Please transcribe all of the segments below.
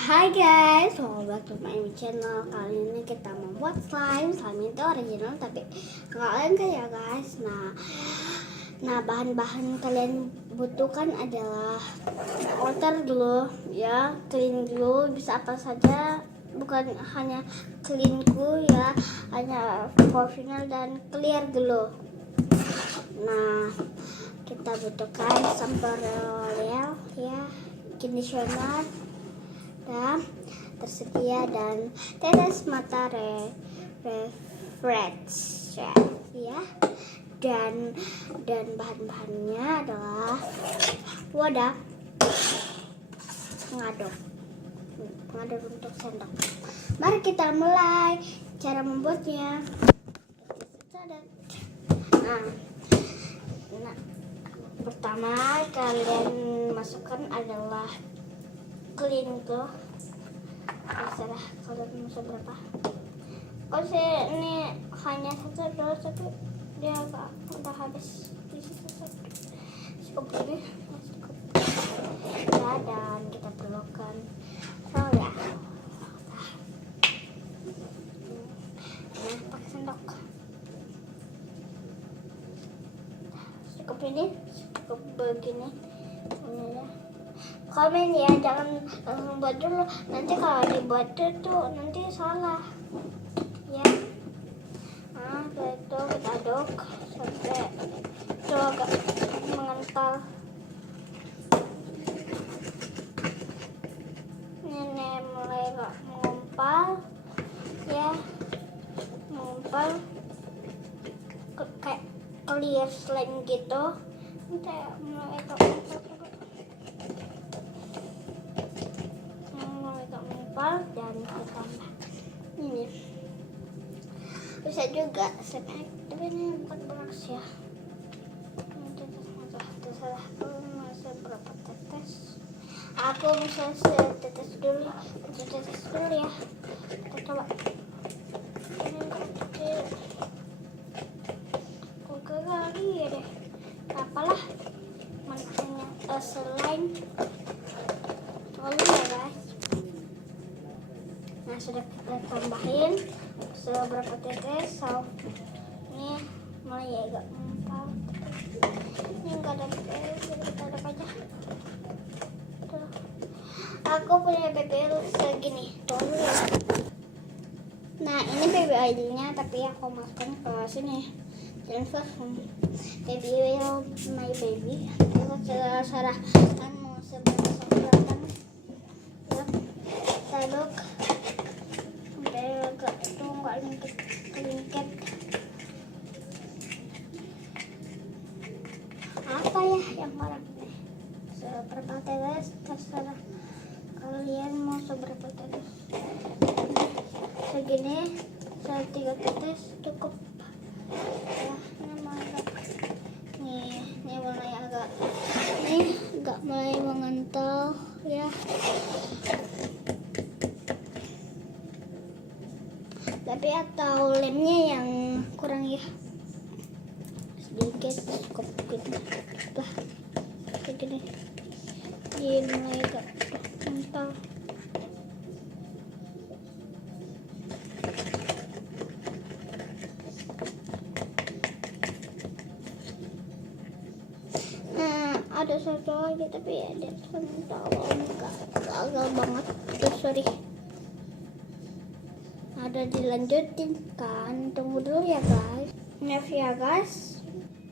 Hai guys, welcome back to my channel. Kali ini kita membuat slime. Slime itu original tapi kalian ya guys. Nah bahan-bahan kalian butuhkan adalah water glue ya, clean glue, bisa apa saja, bukan hanya clean glue ya, hanya professional dan clear glue. Nah kita butuhkan sampai L'Oreal ya, conditioner dan tersedia, dan tetes mata refresh ya, dan bahan-bahannya adalah wadah pengaduk untuk sendok. Mari kita mulai cara membuatnya. Nah, pertama kalian masukkan adalah clean glue. Terserah kalian mau berapa. Kalau saya ini hanya satu doang, tapi dia udah habis di situ cukup ini ya, dan kita perlukan soda. Nah, pakai sendok cukup ini, cukup begini ya. Komen ya, jangan langsung buat dulu, nanti kalau dibuat itu nanti salah ya. Nah setelah itu kita aduk sampai itu agak mengental. Ini mulai agak mengumpal ya, mengumpal kayak clear slime gitu. Nanti mulai agak dan kita tambah ini, bisa juga snack, tapi ini bukan beras ya. Terserah mau seberapa tetes. Aku bisa setetes dulu ya. Kita coba. Ini kecil. Oke lagi ya deh. Apalah, makanya selain tolong ya guys. Nah sudah kita tambahin seberapa tetes saus. Ini mulai agak empal. Ini enggak ada BBL, jadi kita aduk aja. Tuh. Aku punya BBL segini. Tuh ya. Nah ini BBL-nya, tapi aku masukkan ke sini. Jangan BBL my baby. Kita serah mau seberapa kan. Ya. Kita aduk agak itu nggak lengket. Apa ya yang marah nih? Seberapa tetes terserah kalian mau seberapa tetes. Segini, 3 tetes cukup ya. Ini mulai agak mulai mengental ya. Tapi atau lemnya yang kurang ya, sedikit cukup gitu lah, segini. Dia mulai agak kental. Nah ada satu lagi tapi ada kental, enggak gagal banget. Sorry. Ada dilanjutin kan, tunggu dulu ya guys. Maaf ya guys.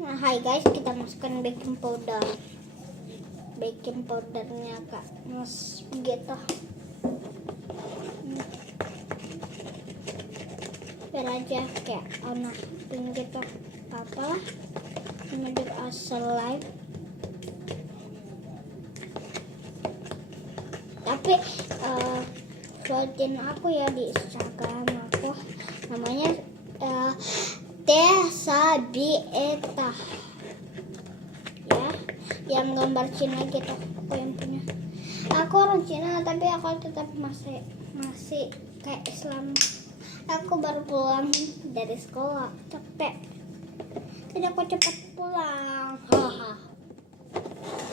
Nah hai guys, kita masukkan baking powdernya kak mas gitu biar aja kayak anak gitu apa menjadi asal live. Tapi buatin aku ya di Instagram aku, namanya Tesabieta ya, yang gambar Cina gitu. Aku yang punya, aku orang Cina tapi aku tetap masih kayak Islam. Aku baru pulang dari sekolah, capek, jadi aku cepat pulang.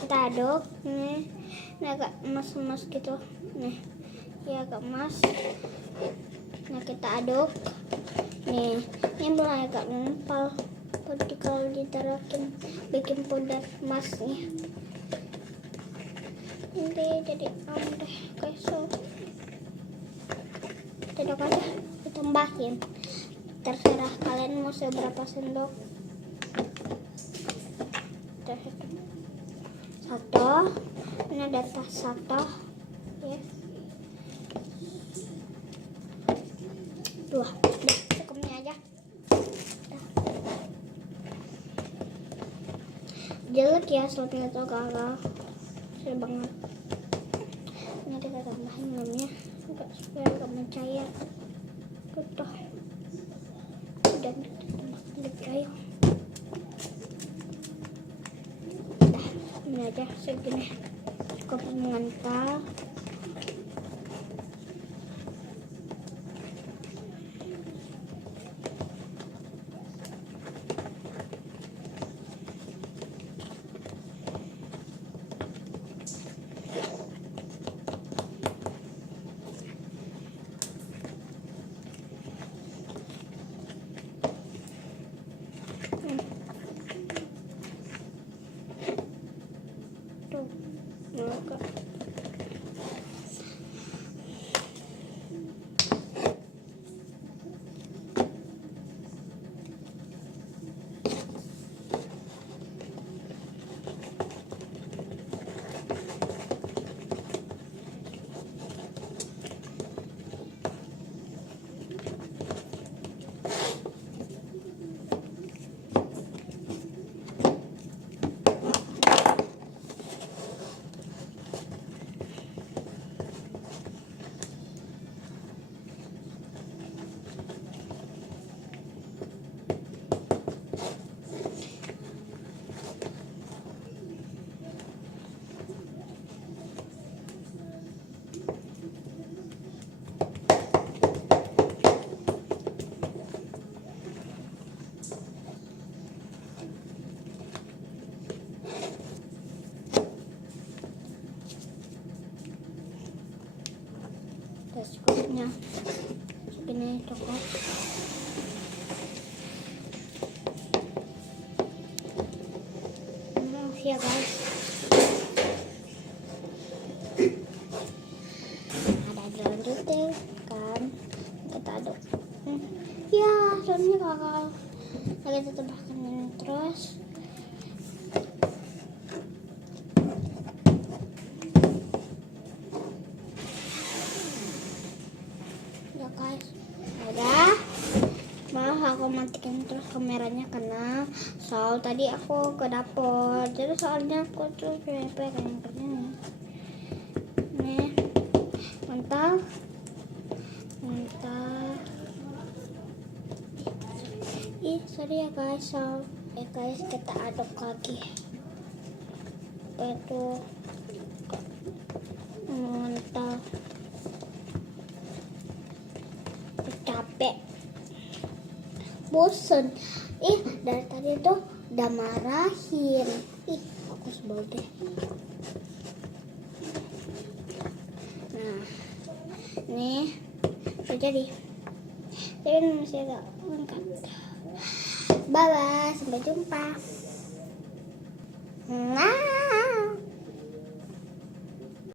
Kita aduk nih, agak emas-emas gitu nih. ya agak emas. Nah kita aduk. Nih, ini mulai agak nempel. Jadi kalau ditaruhin bikin pudar emasnya nanti jadi deh guys. So aduk aja, ditambahin. Terserah kalian mau seberapa sendok. Satu, ini ada tas satu ya. Dua, udah cukupnya aja. Jelek ya slotnya tuh kakak, sedih banget. Ini kita tambahin minumnya agak supaya agak mencair. Tuh udah kita tambahkan lebih ayo. Nah, ini aja segini cukup mengental. Tuh, maka secukupnya segini cukup. Ya guys, ada dilanjutin kan, kita aduk. Ya soalnya kakak lagi kita tambahkan ini terus. Ya guys, udah. Maaf aku matikan terus kameranya karena soal tadi aku ke dapur, jadi soalnya aku tuh pengen kerja nih. Mantap. Sorry ya guys, guys kita aduk lagi. Itu mantap. Capek, bosen. Dari tadi tuh udah marahin. Aku sebel deh. Nah, nih udah jadi. Tapi masih agak lengkap. Bye bye, sampai jumpa. Nah.